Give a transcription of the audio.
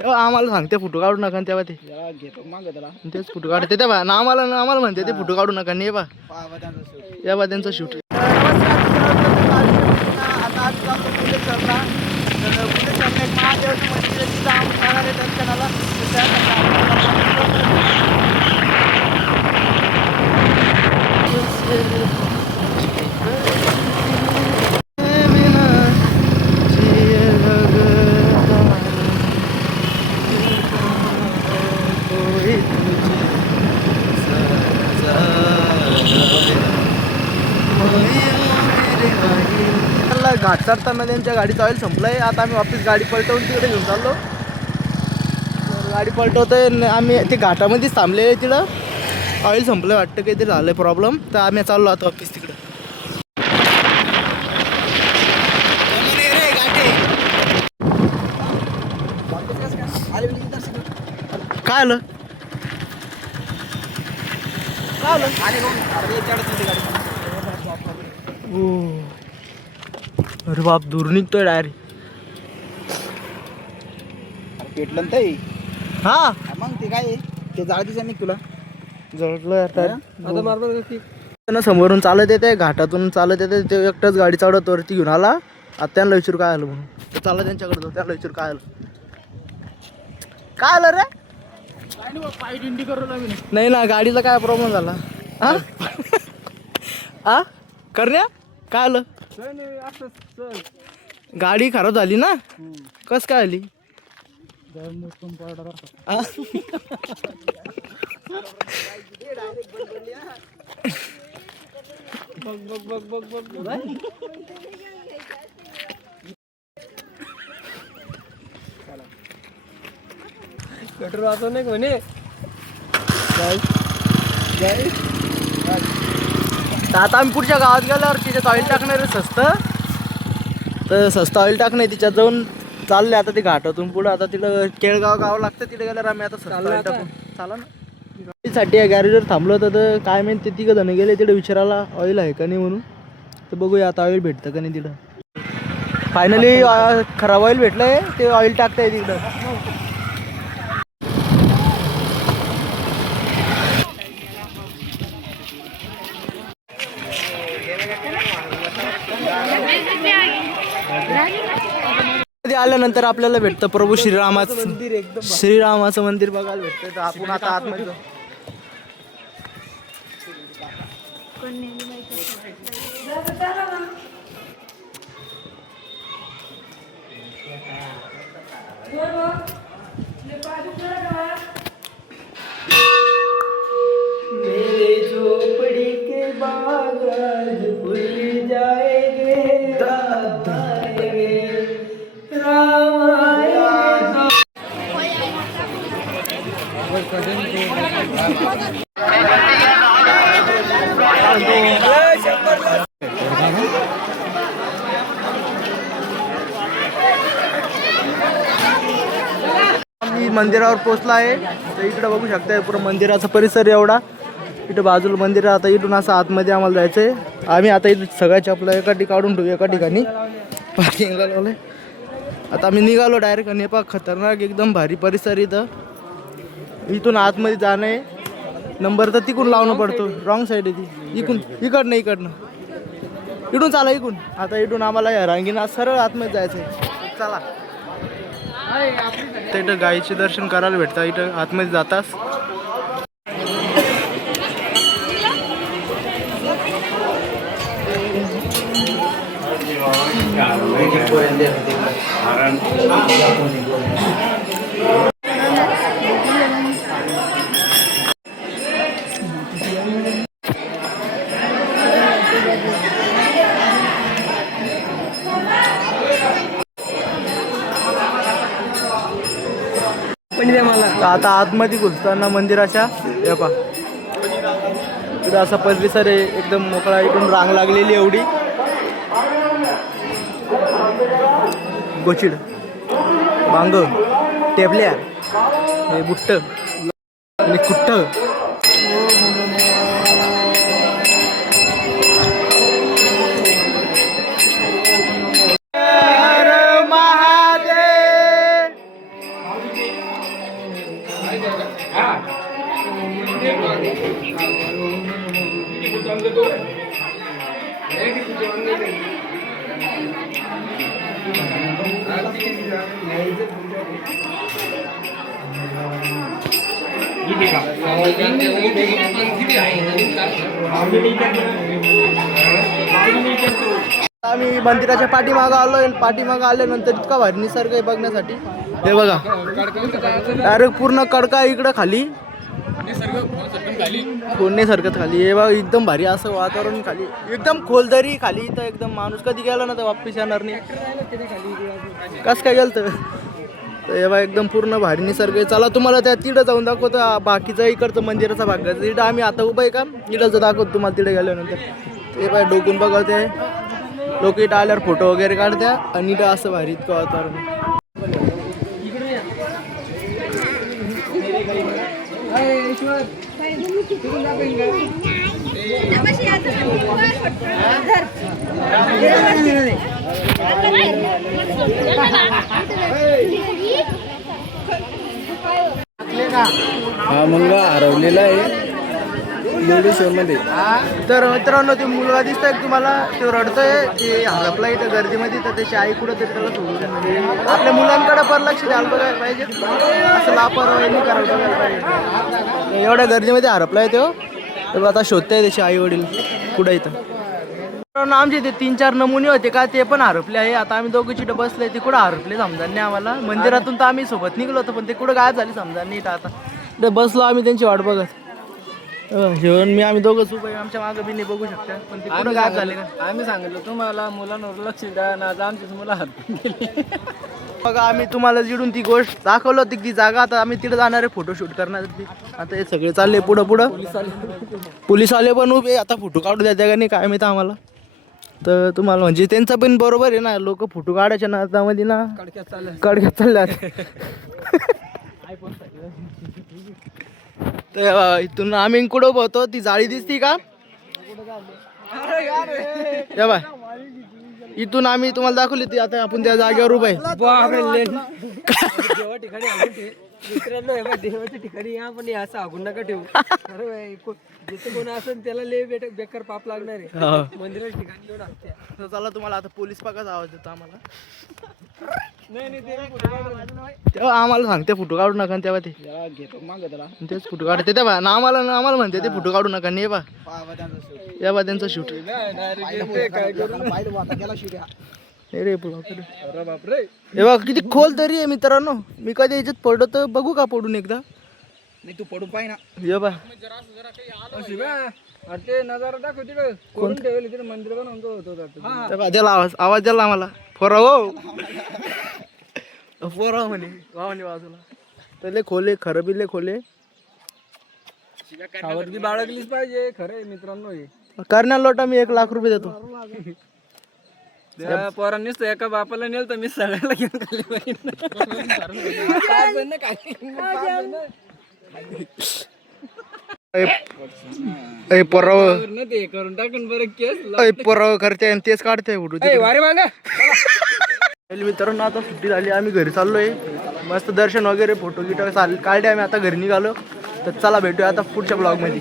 तेव्हा आम्हाला सांगते फोटो काढू नका तेव्हा ते घेतो माग त्याला तेच फोटो काढते तेव्हा ना आम्हाला म्हणते ते फोटो काढू नका नाही बा या बा त्यांचा शूट. आता आम्ही जातो पुणेश्वरला. तर पुणेश्वरला एक महादेवाचं मंदिर आहे तिथं आम्ही जाणार आहे दर्शनाला. तर घाट चढताना त्यांच्या गाडीचं ऑइल संपलंय. आता आम्ही वापस गाडी पलटवून तिकडे घेऊन चाललो. गाडी पलटवतोय आम्ही ते घाटामध्येच थांबले. तिकडं ऑइल संपलं वाटतं काहीतरी झालं प्रॉब्लेम. तर आम्ही चाललो आता वापस तिकडं. काय आलं अरे बाप दूर निघतोय डायरेक्ट. पेटलं ना ते. हा मग ते काय ते जाळ दिसत नाही तुला जळलं आता मारबा समोरून चालत येते घाटातून चालत येते ते एकटाच गाडी चढवत वरती घेऊन आला. आता त्यांना विचारू काय आलं म्हणून तर चालला त्यांच्याकडे जाऊ. त्यांना विचारू काय आलं काय आलं रे. नाही ना गाडीला काय प्रॉब्लेम झाला. हा करण्या काय आलं गाडी खराब झाली ना. कस काय आली पेट्रोल वाचव नाही म्हणे. आता आम्ही पुढच्या गावात गेल्यावर तिच्यात ऑइल टाकणार आहे स्वस्त. तर स्वस्त ऑइल टाकणार तिच्यात जाऊन चालले आता ते घाटातून पुढं. आता तिथं केळगाव गाव लागतं तिथे गेल्यावर आम्ही आता स्वस्त ऑइल टाकून चाला ना गाडीसाठी गॅरेजवर थांबलो होतं. तर काय माहिती ते तिघं जण गेले तिथे विचारायला ऑइल आहे का नाही म्हणून. तर बघूया आता ऑइल भेटतं का नाही तिथं. फायनली खराब ऑइल भेटलंय ते ऑइल टाकताय तिकडं. आल्यानंतर आपल्याला भेटतं प्रभू श्रीरामाचं मंदिर बघायला भेटतं. तर आपण आता आतमध्ये जाऊ. मेरे झोपड़ी के बाग भूल जाएंगे मंदिरावर पोहोचला आहे. तर इकडे बघू शकता पुरं मंदिराचा परिसर एवढा. इथं बाजूला मंदिर. आता इथून असं आतमध्ये आम्हाला जायचं आहे. आम्ही आता इथं सगळ्याच्या आपलं एका ठिकाणी काढून ठेवू एका ठिकाणी पार्किंगला लावलंय. आता आम्ही निघालो डायरेक्ट. नेपाळ खतरनाक एकदम भारी परिसर इथं. इथून आतमध्ये जाणं आहे. नंबर तर तिकून लावणं पडतो. रॉंग साईड आहे ती. इकडनं इकडून चाला इकडून. आता इथून आम्हाला या रांगीना सरळ आतमध्ये जायचं आहे. चला तर इथं गायीचे दर्शन करायला भेटतं. इथं आतमध्ये जातास आता आतमध्ये घुसताना मंदिराच्या हे पहा इकडं असा परिसर आहे एकदम मोकळा. इकडून रांग लागलेली एवढी. गोचिड बांग टेबल्या हे बुट्ट आणि कुट्ट. आम्ही मंदिराच्या पाठीमागं आलोय. पाठीमागं आल्यानंतर इतका भारी निसर्ग आहे बघण्यासाठी. हे बघा डायरेक्ट पूर्ण कडका इकडं खाली फोडण्यासारखं खाली. हे बघा एकदम भारी असं वातावरण खाली, एकदम खोलदरी खाली. इथं एकदम माणूस कधी गेला ना तर वापस येणार नाही. कस काय गेलं तर हे बघा एकदम पूर्ण भारी निसर्ग आहे. चला तुम्हाला त्या तिकडं जाऊन दाखवतो बाकीचं इकडचं मंदिराचा भाग. तिथं आम्ही आता उभं आहे का इकडं दाखवतो तुम्हाला तिकडे गेल्यानंतर. ते बाय डोकून बघा ते लोक इथं आल्यावर फोटो वगैरे काढत्या आणि इथं असं भारी इतकं वातावरण. हा मुलगा हरवलेला आहे मध्ये. तर मित्रांनो ते मुलगा दिसतोय तुम्हाला, तो रडतोय की हरपला इथं गर्दीमध्ये. तर त्याची आई कुठं तरी त्याला सोडून म्हणजे आपल्या मुलांकडे पण लक्ष द्यायला बघायला पाहिजे. असं लापरवाही नाही करायला बघायला पाहिजे. एवढ्या गर्दीमध्ये हरपलाय तो. तर आता शोधताय त्याचे आई वडील कुठं इथं. मित्रांनो आमचे ते 3-4 नमुने होते का ते पण हरपले आहे. आता आम्ही दोघं चिटं बसले, ते कुठं हरपले समजा नाही आम्हाला. मंदिरातून तर आम्ही सोबत निघलो होतो पण ते कुठं गायब झाली समजा नाही. तर आता ते बसलो आम्ही त्यांची वाट बघत. जेवण मी आम्ही दोघंच उभं आहे. आमच्या मागं बी नाही बघू शकता पण ते कुठं गायब झाले का. आम्ही सांगितलं तुम्हाला मुलांवर लक्ष द्या ना, आज आमचीच मुलं हरपून गेली. बघा आम्ही तुम्हाला जिडून ती गोष्ट दाखवलं होती ती जागा. आता आम्ही तिथे जाणार आहे फोटोशूट करणार ती. आता हे सगळे चालले पुढं पुढं. पोलीस आले पण उभे. आता फोटो काढू द्या का नाही काय माहिती आम्हाला. तर तुम्हाला म्हणजे त्यांचं पण बरोबर आहे ना, लोक फोटो काढायच्या नादामध्ये ना कडक्यात चालल्यात. तर इथून आम्ही कुठं उभं होतो ती जाळी दिसती का बाय. इथून आम्ही तुम्हाला दाखवली ती. आता आपण त्या जागेवर उभं आहे. मित्रांनो देवाच्या ठिकाणी या पण असं हागून नका ठेवू. जिथे कोण असेल त्याला लय बेकार पाप लागणार आहे. मंदिराच्या ठिकाणी येऊन असते. तर चला तुम्हाला आता पोलीस पाकाचा आवाज देतो आम्हाला. तेव्हा आम्हाला सांगते फोटो काढू नका तेव्हा ते घेतो माग त्याला. तेच फोटो काढते तेव्हा ना आम्हाला म्हणते ते फोटो काढू नका नाही बा. या बा त्यांचा शूट रे बापरे हे बघ किती खोल तरी आहे मित्रांनो. मी कधी याच्यात पडलो तर बघू का पडून एकदा. नाही तू पडून पाय ना. ये बा ते नजारा दाखव तिकडे कोण ठेवले तिकडे मंदिर बनवतो. द्याला आवाज द्याला आम्हाला फोराव फोराव म्हणे गावाने बाजूला. तर लय खोले खरं बी लय खोले. सावधगी बाळगलीच पाहिजे. खरं आहे मित्रांनो हे. करण्या लोटा मी 1 लाख रुपये देतो. त्या पोरांनीच तर एका बापाला नेल तर मी सगळ्याला घेऊन खाली पाहिजे. पोराव ते करून टाकून बरं केस पोराव करते आणि तेच काढते फोटो. वारे मागा. मित्रांनो आता सुट्टी झाली आम्ही घरी चाललोय. मस्त दर्शन वगैरे फोटो गिटो काढले आम्ही आता घरी निघालो. तर चला भेटूया आता पुढच्या ब्लॉग मध्ये.